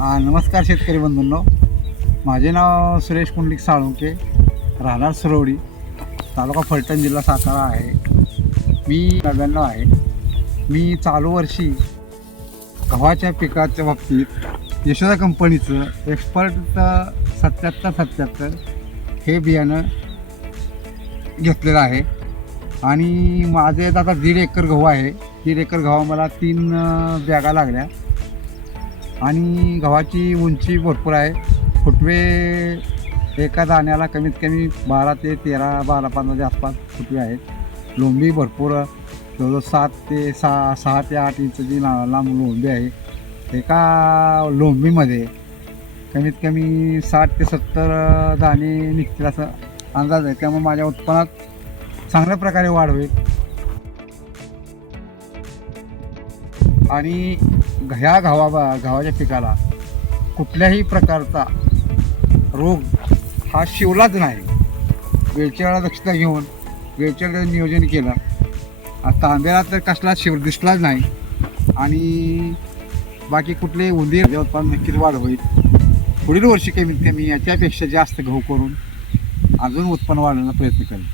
नमस्कार शेतकरी बंधूंनो. माझे नाव सुरेश पुंडलिक साळुंके राहणार सुरवडी तालुका फलटण जिल्हा सातारा आहे. मी नव्याण्णव आहे. मी चालू वर्षी गव्हाच्या पिकाच्या बाबतीत यशोदा कंपनीचं एक्सपर्ट सत्याहत्तर सत्याहत्तर हे बियाणं घेतलेलं आहे. आणि माझे आता दीड एकर गहू आहे. दीड एकर गव्हा मला तीन बॅगा लागल्या. आणि गव्हाची उंची भरपूर आहे. फुटवे एका दाण्याला कमीत कमी बारा ते तेरा बारा पंधराच्या आसपास फुटवे आहेत. लोंबी भरपूर जवळजवळ सात ते सहा सहा ते आठ इंचची ला लांब लोंबी आहे. एका लोंबीमध्ये कमीत कमी साठ ते सत्तर दाणे निघतील असं अंदाज आहे. त्यामुळे माझ्या उत्पन्नात चांगल्या प्रकारे वाढ होईल. आणि ह्या गावा गावाच्या पिकाला कुठल्याही प्रकारचा रोग हा शिवलाच नाही. वेळच्या दक्षता घेऊन वेळच्या नियोजन केलं. तांब्याला तर कसला शिव दिसलाच नाही. आणि बाकी कुठले उंदीर उत्पादन नक्कीच वाढ होईल. पुढील वर्षी कमीत कमी याच्यापेक्षा जास्त गहू करून अजून उत्पन्न वाढवण्याचा प्रयत्न करेन.